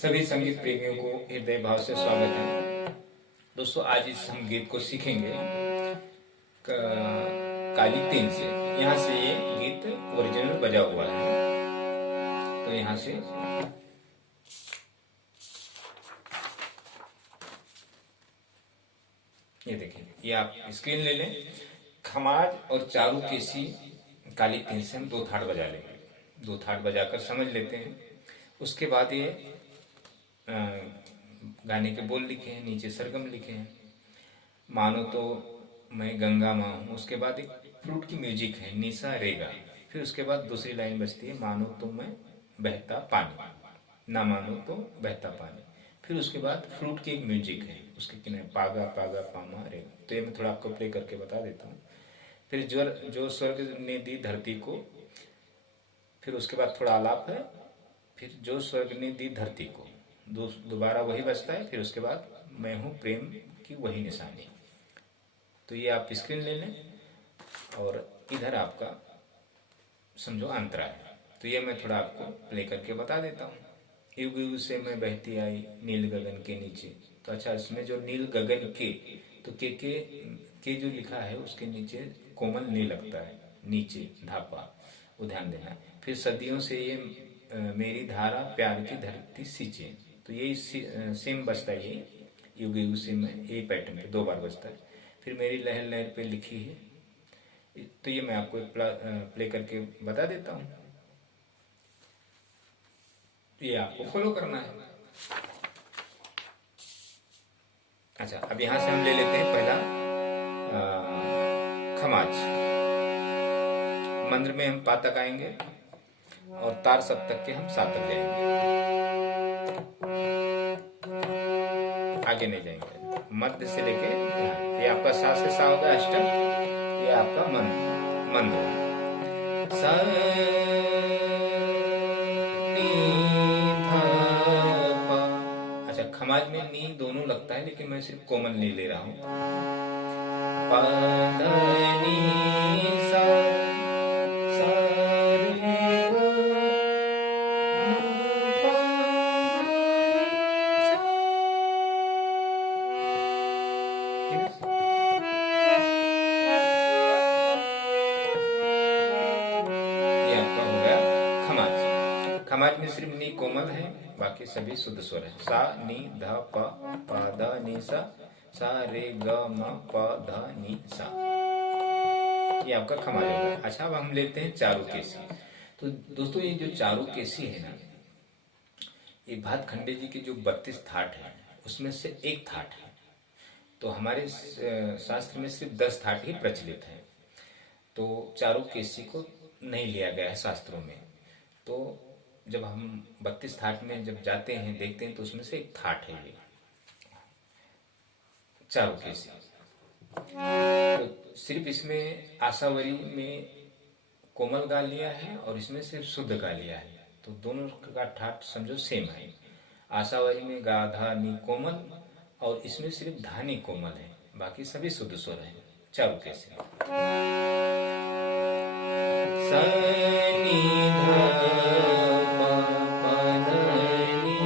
सभी संगीत प्रेमियों को हृदय भाव से स्वागत है। दोस्तों, आज इस संगीत को सीखेंगे काली तीन से। यहाँ से ये गीत ओरिजिनल बजा हुआ है, तो यहाँ से ये देखें, ये आप स्क्रीन ले लें। खमाज और चारू केसी काली तीन से हम दो थाट बजा लेंगे। दो थाट बजाकर समझ लेते हैं। उसके बाद ये गाने के बोल लिखे हैं, नीचे सरगम लिखे हैं। मानो तो मैं गंगा माँ हूँ। उसके बाद एक फ्लूट की म्यूजिक है, निसा रेगा। फिर उसके बाद दूसरी लाइन बजती है, मानो तो मैं बहता पानी, ना मानो तो बहता पानी। फिर उसके बाद फ्लूट की एक म्यूजिक है, उसके किनारे पागा पागा पामा रेगा। तो ये मैं थोड़ा आपको प्ले करके बता देता हूँ। फिर जो स्वर्ग ने दी धरती को, फिर उसके बाद थोड़ा आलाप है। फिर जो स्वर्ग ने दी धरती को, दोबारा वही बजता है। फिर उसके बाद मैं हूँ प्रेम की वही निशानी। तो ये आप स्क्रीन ले लें और इधर आपका समझो अंतरा है। तो ये मैं थोड़ा आपको प्ले करके बता देता हूँ। युग युग से मैं बहती आई नील गगन के नीचे। तो अच्छा, इसमें जो नील गगन के, तो के जो लिखा है उसके नीचे कोमल नी लगता है, नीचे धापा, वो ध्यान देना। फिर सदियों से ये मेरी धारा प्यार की धरती सींचे। तो यही सेम बजता है, ये युग युग से मैं, यही पैटर्न पे दो बार बजता है। फिर मेरी लहर लहर पे लिखी है। तो ये मैं आपको एक प्ले करके बता देता हूँ। ये आपको फॉलो करना है। अच्छा, अब यहां से हम ले लेते हैं पहला खमाज। मंद्र में हम पा तक आएंगे और तार सप्तक के हम सा तक जाएंगे, आगे नहीं जाएंगे। मध्य से लेके ये आपका सा से सा होगा अष्टक, ये आपका मंद्र सा नी धा पा। अच्छा, खमाज में नी दोनों लगता है, लेकिन मैं सिर्फ कोमल नी ले रहा हूँ। पा धा नी सा सा रे गा मा पा धा नी सा। ठीक है? ये आपका हो गया खमाज। खमाज में सिर्फ नी कोमल है, बाकी सभी शुद्ध स्वर है। सा नी धा पा पा धा नी सा सा रे ग म प ध नी सा। ये आपका खमाज हो गया। अच्छा, अब हम लेते हैं चारू केसी। तो दोस्तों, ये जो चारू केसी है ना, ये भात खंडे जी के जो 32 थाट है उसमें से एक थाट है। तो हमारे शास्त्र में सिर्फ 10 थाट ही प्रचलित है। तो चारू केसी को नहीं लिया गया है शास्त्रों में। तो जब हम 32 थाट में जब जाते हैं, देखते हैं, तो उसमें से एक थाट है ये चारू केसी। तो सिर्फ इसमें आशावरी में कोमल गा लिया है और इसमें सिर्फ शुद्ध गा लिया है। तो दोनों का ठाट समझो सेम है। आशावरी में गा धा नी कोमल और इसमें सिर्फ धानी कोमल है, बाकी सभी शुद्ध स्वर है। चारू केसी सा नी धा पा पा धा नी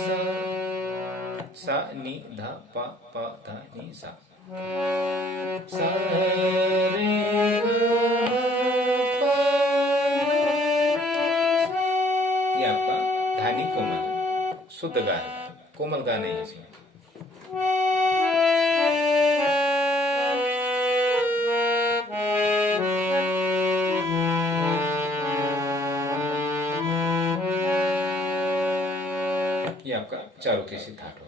सा सा नी धा पा पा धा नी सा सा रे ग पा सा। ये आपका धानी कोमल है, शुद्ध गा है, कोमल गा नहीं है इसमें। ये आपका चारू केसी थाट होगा।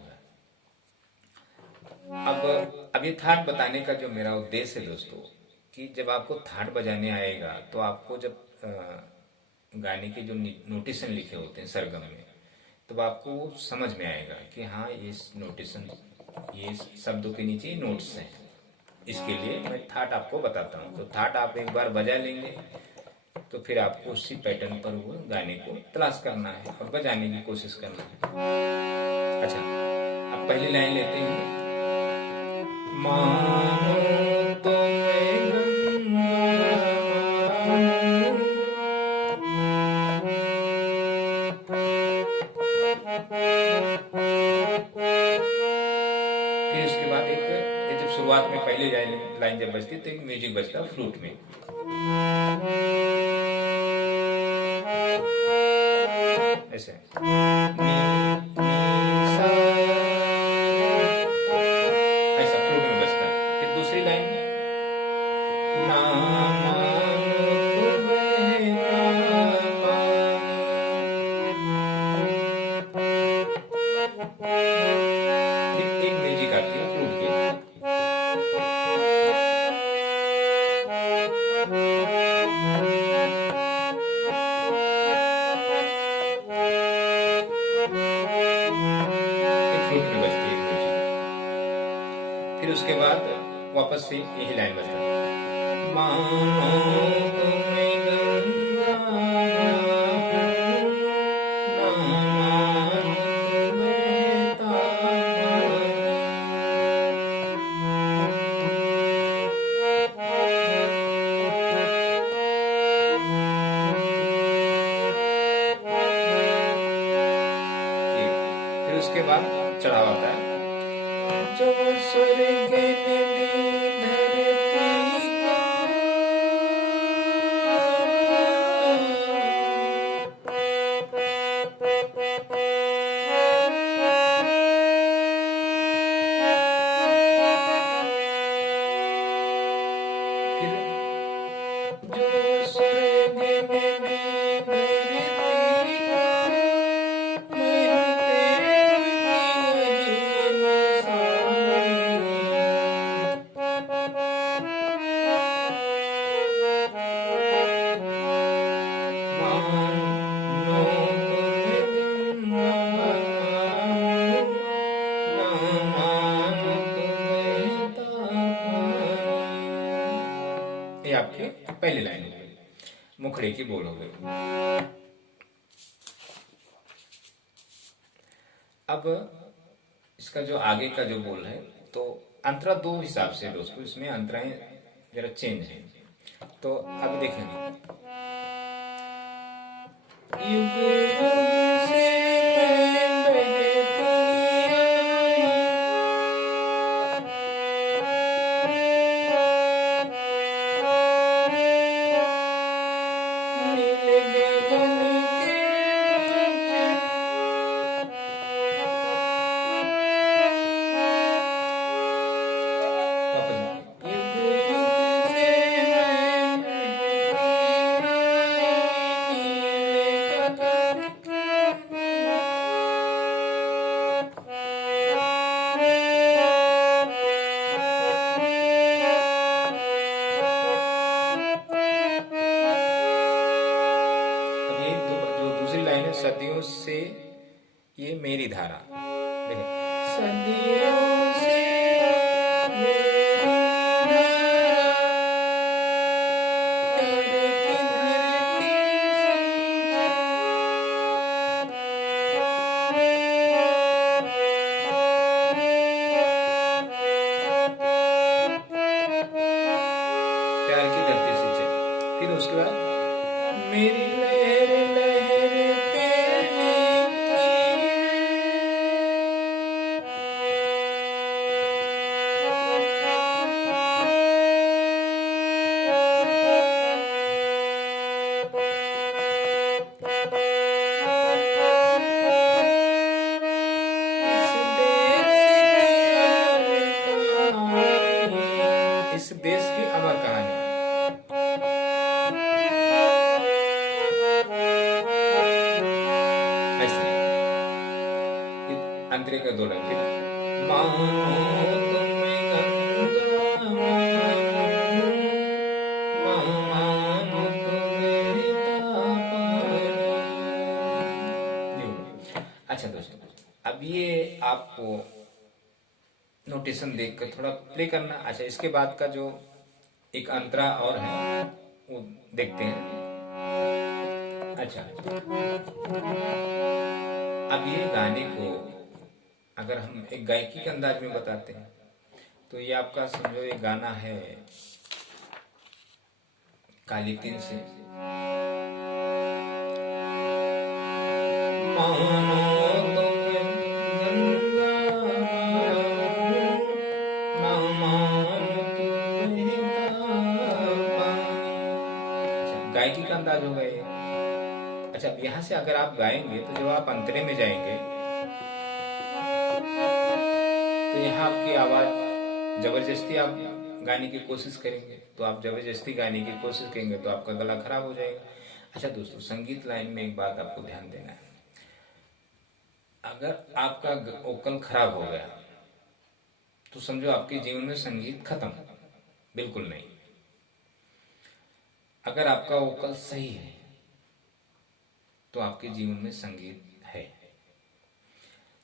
अब ये थाट बताने का जो मेरा उद्देश्य है दोस्तों, कि जब आपको थाट बजाने आएगा तो आपको जब गाने के जो नोटेशन लिखे होते हैं सरगम में, तब आपको समझ में आएगा कि हाँ, ये नोटेशन, ये शब्दों के नीचे नोट्स हैं। इसके लिए मैं थाट आपको बताता हूँ। तो थाट आप एक बार बजा लेंगे तो फिर आपको उसी पैटर्न पर वो गाने को तलाश करना है और बजाने की कोशिश करना है। अच्छा, अब पहली लाइन लेते हैं। मानो तो मैं गंगा पहली लाइन जब बजती है तो एक म्यूजिक बजता है फ्लूट में, ऐसे ऐसा फ्लूट में बजता है। फिर दूसरी लाइन ना मानो तो बहता पानी, फिर एक म्यूजिक आती है फ्लूट की, एक फ्लूट में बजती है एक म्यूजिक। फिर उसके बाद वापस से यही लाइन बजता है, मानो तुम्हें गंगा ना मानो तुम्हें तापानी। फिर उसके बाद चढ़ावा आता है, जो स्वर्ग ने दी धरती को, फिर जो स्वर्ग ने दी धरती को, वही प्रेम की वही मिसाल। मानो तुम्हें गंगा ना मानो तुम्हें तापानी। ये आपकी पहली लाइन हो गई, मुखड़े की बोल हो गई। अब इसका जो आगे का जो बोल है, तो अंतरा दो हिसाब से दोस्तों, इसमें अंतराएं जरा चेंज है। तो अब देखेंगे, युग युग से मैं बहती आई, नील गगन के नीचे, युग युग से मैं बहती आई, नीले गगन के अब ये जो दूसरी लाइन है, सदियों से ये मेरी धारा, देखो सदियों से मेरी धारा, प्यार की धरती सींचे, प्यार की धरती सींचे। फिर उसके बाद मेरी लहर लहर पे लिखी है, इस देश की अमर कहानी। ऐसे अंतरे का दो लाइन, फिर मानो तुम्हें गंगा मानो तुम्हें तापानी। अच्छा दोस्तों, अब ये आपको नोटेशन देखकर थोड़ा प्ले करना। अच्छा, इसके बाद का जो एक अंतरा और है वो देखते हैं। अच्छा, अब ये गाने को अगर हम एक गायकी के अंदाज में बताते हैं तो ये आपका समझो ये गाना है काली तीन से, मानो तुम्हें गंगा ना मानो गायकी का अंदाज होगा ये। अच्छा, अब यहाँ से अगर आप गाएंगे तो जब आप अंतरे में जाएंगे तो यहाँ आपकी आवाज जबरदस्ती आप गाने की कोशिश करेंगे, तो आप जबरदस्ती गाने की कोशिश करेंगे तो आपका गला खराब हो जाएगा। अच्छा दोस्तों, संगीत लाइन में एक बात आपको ध्यान देना है, अगर आपका वोकल खराब हो गया तो समझो आपके जीवन में संगीत खत्म। बिल्कुल नहीं। अगर आपका वोकल सही है तो आपके जीवन में संगीत है।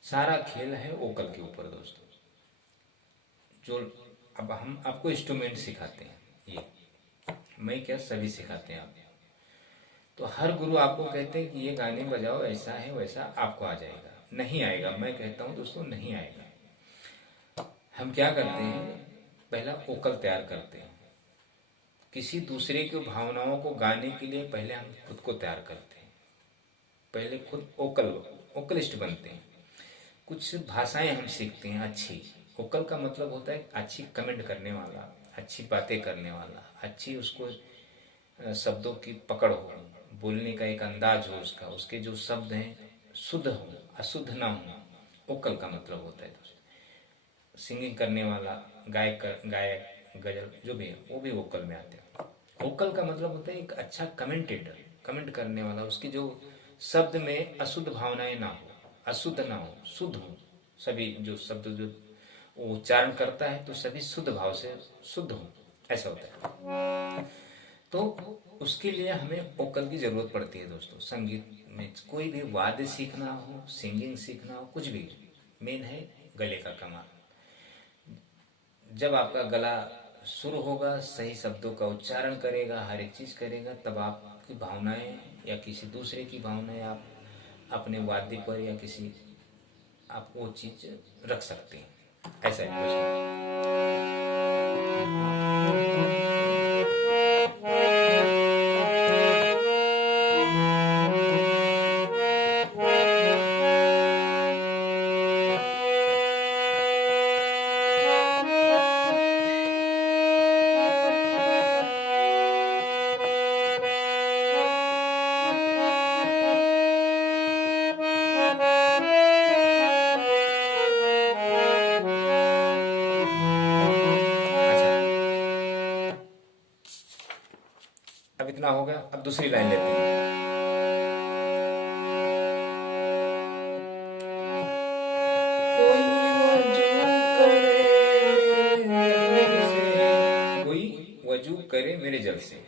सारा खेल है वोकल के ऊपर दोस्तों। जो अब हम आपको इंस्ट्रूमेंट सिखाते हैं, ये मैं क्या सभी सिखाते हैं आपको, तो हर गुरु आपको कहते हैं कि ये गाने बजाओ, ऐसा है वैसा, आपको आ जाएगा। नहीं आएगा। मैं कहता हूं दोस्तों, नहीं आएगा। हम क्या करते हैं, पहला वोकल तैयार करते हैं। किसी दूसरे की भावनाओं को गाने के लिए पहले हम खुद को तैयार करते हैं। पहले खुद वोकलिस्ट बनते हैं। कुछ भाषाएं हम सीखते हैं अच्छी। वोकल का मतलब होता है अच्छी कमेंट करने वाला, अच्छी बातें करने वाला, अच्छी उसको शब्दों की पकड़ हो, बोलने का एक अंदाज हो उसका, उसके जो शब्द हैं शुद्ध हो, अशुद्ध ना हो। वोकल का मतलब होता है दोस्तों। सिंगिंग करने वाला, गायक गजल जो भी है वो भी वोकल में आते हैं। वोकल का मतलब होता है एक अच्छा कमेंटेटर, कमेंट करने वाला, उसकी जो शब्द में अशुद्ध भावनाएं ना हो, अशुद्ध ना हो, शुद्ध हो। सभी जो शब्द जो वो उच्चारण करता है तो सभी शुद्ध भाव से शुद्ध हो, ऐसा होता है। तो उसके लिए हमें वोकल की जरूरत पड़ती है दोस्तों। संगीत में कोई भी वाद्य सीखना हो, सिंगिंग सीखना हो, कुछ भी, मेन है गले का कमाल। जब आपका गला सुर होगा, सही शब्दों का उच्चारण करेगा, हर एक चीज करेगा, तब आपकी भावनाएं या किसी दूसरे की भावनाएं आप अपने वाद्य पर या किसी आप वो चीज रख सकते हैं। ऐसा है दोस्तों। अब इतना हो गया। अब दूसरी लाइन लेते हैं। कोई वजू करे मेरे जल से,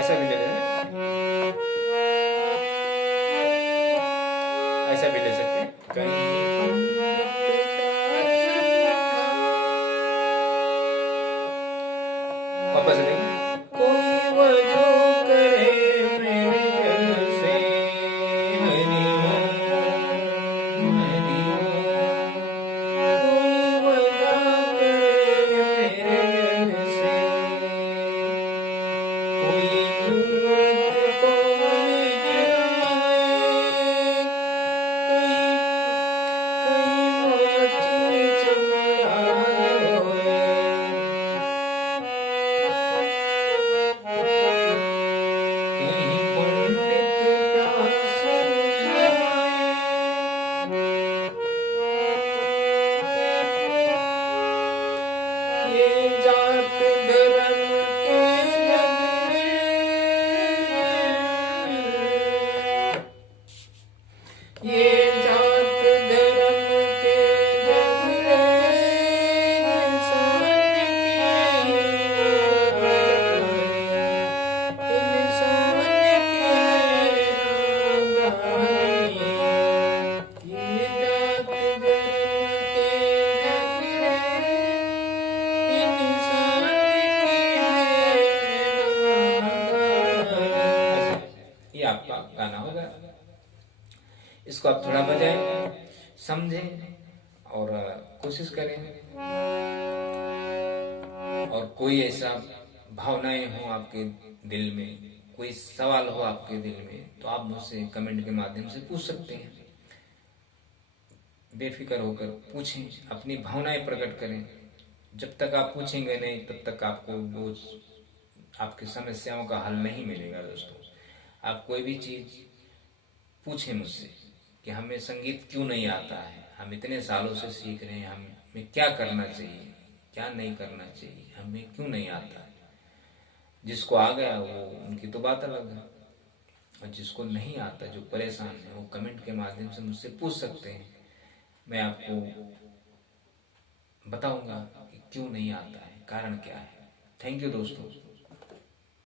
ऐसा भी ले ऐसा भी ले सकते हैं। वापस देंगे। कोई वजू करे मेरे जल से, हरि ओम हरि ओम। कोई वजह करे धर्म के झगड़े, ये जात धर्म के झगड़े, इंसान की नादानी, इंसान की नादानी, ये जात धर्म के झगड़े, इंसान की नादानी। ये आपका गाना होगा। इसको आप थोड़ा बजाएं, समझें और कोशिश करें। और कोई ऐसा भावनाएं हो आपके दिल में, कोई सवाल हो आपके दिल में, तो आप मुझसे कमेंट के माध्यम से पूछ सकते हैं। बेफिक्र होकर पूछें, अपनी भावनाएं प्रकट करें। जब तक आप पूछेंगे नहीं, तब तक आपको वो आपकी समस्याओं का हल नहीं मिलेगा। दोस्तों, आप कोई भी चीज पूछें मुझसे कि हमें संगीत क्यों नहीं आता है, हम इतने सालों से सीख रहे हैं, हमें क्या करना चाहिए, क्या नहीं करना चाहिए, हमें क्यों नहीं आता है। जिसको आ गया वो उनकी तो बात अलग है, और जिसको नहीं आता, जो परेशान है, वो कमेंट के माध्यम से मुझसे पूछ सकते हैं। मैं आपको बताऊंगा कि क्यों नहीं आता है, कारण क्या है। थैंक यू दोस्तों।